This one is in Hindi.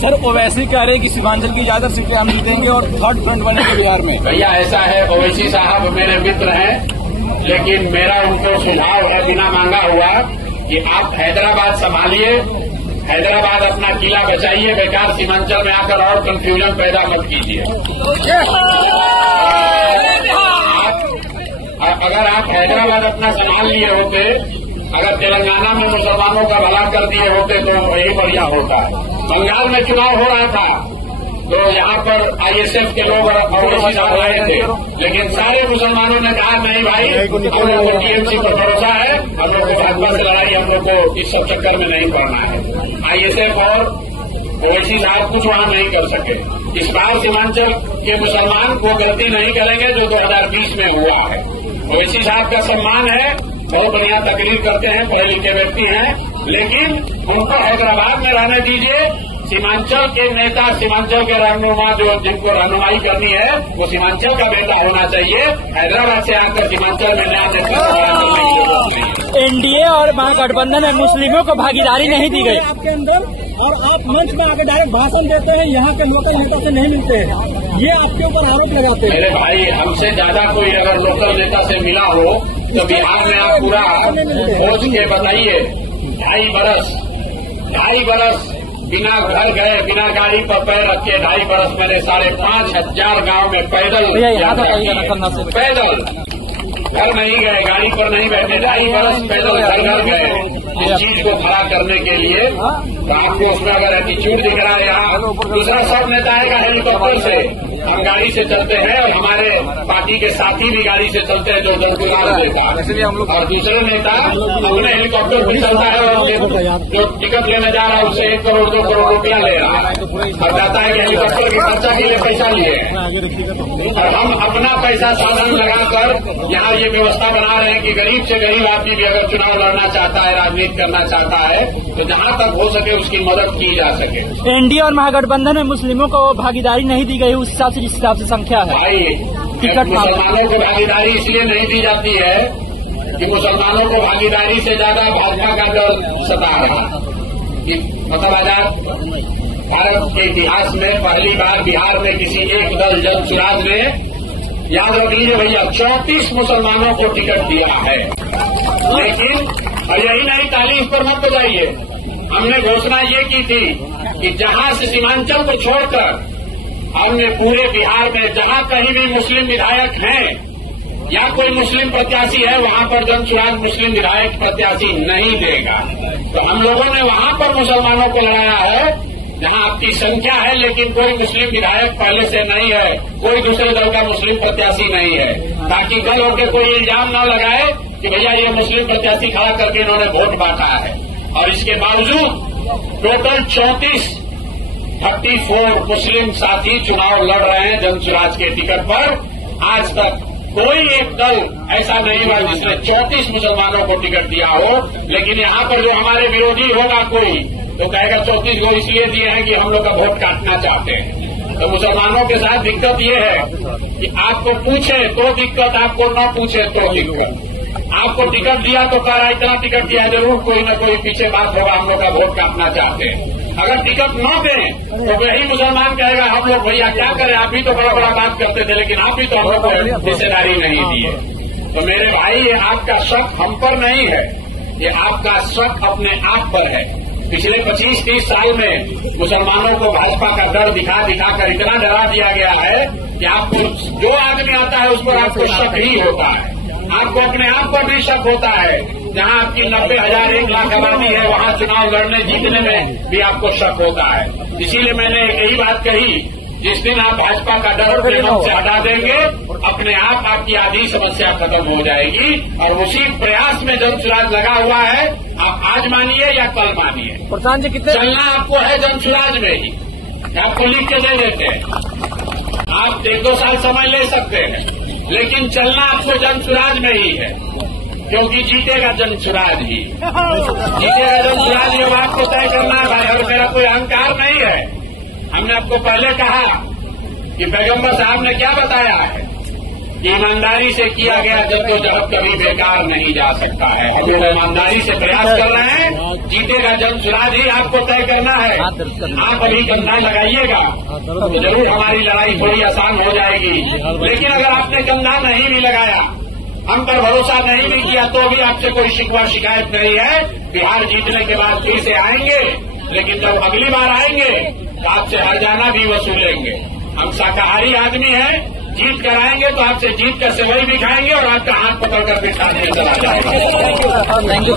सर ओवैसी कह रहे हैं कि सीमांचल की ज्यादा सीटें हम जीतेंगे और थर्ड फ्रंट बनेंगे बिहार में। भैया ऐसा है, ओवैसी साहब मेरे मित्र हैं, लेकिन मेरा उनको सुझाव है बिना मांगा हुआ कि आप हैदराबाद संभालिए, हैदराबाद अपना किला बचाइए, बेकार सीमांचल में आकर और कंफ्यूजन पैदा मत कीजिए। अगर आप हैदराबाद अपना संभाल लिए होते, अगर तेलंगाना में मुसलमानों का भला कर दिए होते तो यही बढ़िया होता है। बंगाल में चुनाव हो रहा था तो यहाँ पर आईएसएफ के लोग ओवैसी साहब आए थे, लेकिन सारे मुसलमानों ने कहा नहीं भाई, हम लोग को टीएमसी पर भरोसा है, हम लोग को भाजपा से लड़ाई, हम लोग को इस सब चक्कर में नहीं पड़ना है। आईएसएफ और ओवैसी साहब कुछ वहां नहीं कर सके। इस बार सीमांचल के मुसलमान वो गलती नहीं करेंगे जो 2020 में हुआ है। ओवैसी साहब का सम्मान है, बहुत बढ़िया तकरीर करते हैं, पढ़े लिखे व्यक्ति हैं, लेकिन उनको हैदराबाद में रहने दीजिए। सीमांचल के नेता, सीमांचल के रहनुमा जो जिनको रहनुमाई करनी है वो सीमांचल का बेटा होना चाहिए। हैदराबाद से आकर सीमांचल में नया नेतृत्व। एनडीए और महागठबंधन में मुस्लिमों को भागीदारी नहीं दी गई आपके अंदर, और आप मंच में आकर डायरेक्ट भाषण देते हैं, यहाँ के लोकल नेता से नहीं मिलते हैं, ये आपके ऊपर आरोप लगाते हैं। मेरे भाई, हमसे ज्यादा कोई अगर लोकल नेता से मिला हो तो बिहार में आप पूरा खोज के बताइए। 2.5 बरस बिना घर गए, बिना गाड़ी पर पैर रखे 2.5 बरस मैंने 5,500 गांव में पैदल घर नहीं गए, गाड़ी पर नहीं बैठे, 2.5 बरस पैदल घर गए इस चीज को खड़ा करने के लिए। तो आपको उसमें अगर एटीट्यूड दिख रहा है, यहाँ दूसरा सब नेता आएगा हेलीकॉप्टर से, हम गाड़ी से चलते हैं और हमारे पार्टी के साथी भी गाड़ी से चलते हैं जो जनकुलाल नेता, और दूसरे नेता अपने हेलीकॉप्टर पर चलता है और जो टिकट लेने जा रहा है उससे 1 करोड़ 2 करोड़ रुपया ले रहा है और कहता है कि हेलीकॉप्टर के खर्चा के लिए पैसा लिए। और हम अपना पैसा साधन लगाकर यहाँ ये व्यवस्था बना रहे हैं कि गरीब से गरीब आदमी भी अगर चुनाव लड़ना चाहता है, राजनीति करना चाहता है, तो जहाँ तक हो सके उसकी मदद की जा सके। एनडीए और महागठबंधन में मुस्लिमों को भागीदारी नहीं दी गई, उस जिस हिसाब से संख्या है। भाई, मुसलमानों को भागीदारी इसलिए नहीं दी जाती है कि मुसलमानों को भागीदारी से ज्यादा भाजपा का डर सता रहा है। मतलब आजाद भारत के इतिहास में पहली बार बिहार में किसी एक दल जनसुराज ने, याद रख लीजिए भैया, 34 मुसलमानों को टिकट दिया है। लेकिन और यही नहीं, ताली इस पर मत बजाइए, हमने घोषणा ये की थी कि जहां से सीमांचल को छोड़कर हमने पूरे बिहार में जहां कहीं भी मुस्लिम विधायक हैं या कोई मुस्लिम प्रत्याशी है वहां पर जनसुराज मुस्लिम विधायक प्रत्याशी नहीं देगा। तो हम लोगों ने वहां पर मुसलमानों को लड़ाया है जहां आपकी संख्या है, लेकिन कोई मुस्लिम विधायक पहले से नहीं है, कोई दूसरे दल का मुस्लिम प्रत्याशी नहीं है, ताकि कल होकर कोई इल्जाम न लगाए कि भैया ये मुस्लिम प्रत्याशी खड़ा करके इन्होंने वोट बांटा है। और इसके बावजूद टोटल 34 मुस्लिम साथी चुनाव लड़ रहे हैं जनसुराज के टिकट पर। आज तक कोई एक दल ऐसा नहीं हुआ जिसने 34 मुसलमानों को टिकट दिया हो। लेकिन यहाँ पर जो हमारे विरोधी होगा कोई, तो कहेगा 34 को इसलिए दिए हैं कि हम लोग का वोट काटना चाहते हैं। तो मुसलमानों के साथ दिक्कत ये है कि आपको पूछे तो दिक्कत, आपको न पूछे तो दिक्कत। आपको टिकट दिया तो कह रहा है इतना टिकट दिया, जरूर कोई न कोई पीछे बात होगा, हम लोग का वोट काटना चाहते हैं। अगर टिकट न दें तो वही मुसलमान कहेगा हम लोग भैया क्या करें, आप भी तो बड़ा बड़ा बात करते थे, लेकिन आप भी तो हम लोग को हिस्सेदारी नहीं दिए। तो मेरे भाई, ये आपका शक हम पर नहीं है, ये आपका शक अपने आप पर है। पिछले 25-30 साल में मुसलमानों को भाजपा का डर दिखा दिखाकर इतना डरा दिया गया है कि आपको जो आदमी आता है उस पर आपको शक ही होता है, आपको अपने आप पर भी शक होता है। जहां आपकी 90,000 1 लाख आबादी है वहां चुनाव लड़ने जीतने में भी आपको शक होता है। इसीलिए मैंने यही बात कही, जिस दिन आप भाजपा का डर अपने मन से हटा देंगे, अपने आप आपकी आधी समस्या खत्म हो जाएगी। और उसी प्रयास में जनसुराज लगा हुआ है। आप आज मानिए या कल मानिए, प्रधान जी कितने चलना आपको है जनसुराज में ही, आपको लिख के दे देते हैं। आप 1-2 साल समय ले सकते हैं, लेकिन चलना आपको जनसुराज में ही है, क्योंकि जीतेगा जनसुराज ही, जीतेगा जनसुराज ही। आपको तय करना है भाई, और मेरा कोई अहंकार नहीं है। हमने आपको पहले कहा कि पैगंबर साहब ने क्या बताया है ईमानदारी से किया गया जद्दोजहद कभी बेकार नहीं जा सकता है। हम लोग ईमानदारी से प्रयास कर रहे हैं। जीतेगा जनसुराज ही आपको तय करना है। आप अभी कंधा लगाइएगा तो जरूर हमारी लड़ाई थोड़ी आसान हो जाएगी। लेकिन अगर आपने कंधा नहीं भी लगाया, हम पर भरोसा नहीं भी किया, तो भी आपसे कोई शिकवा शिकायत नहीं है। बिहार जीतने के बाद फिर से आएंगे, लेकिन जब अगली बार आएंगे तो आपसे हरजाना भी वसूलेंगे। हम शाकाहारी आदमी हैं, जीत कर आएंगे तो आपसे जीत कर सेवई भी खाएंगे और आपका हाथ पकड़ कर बिठा दिया चला जाएगा। Thank you.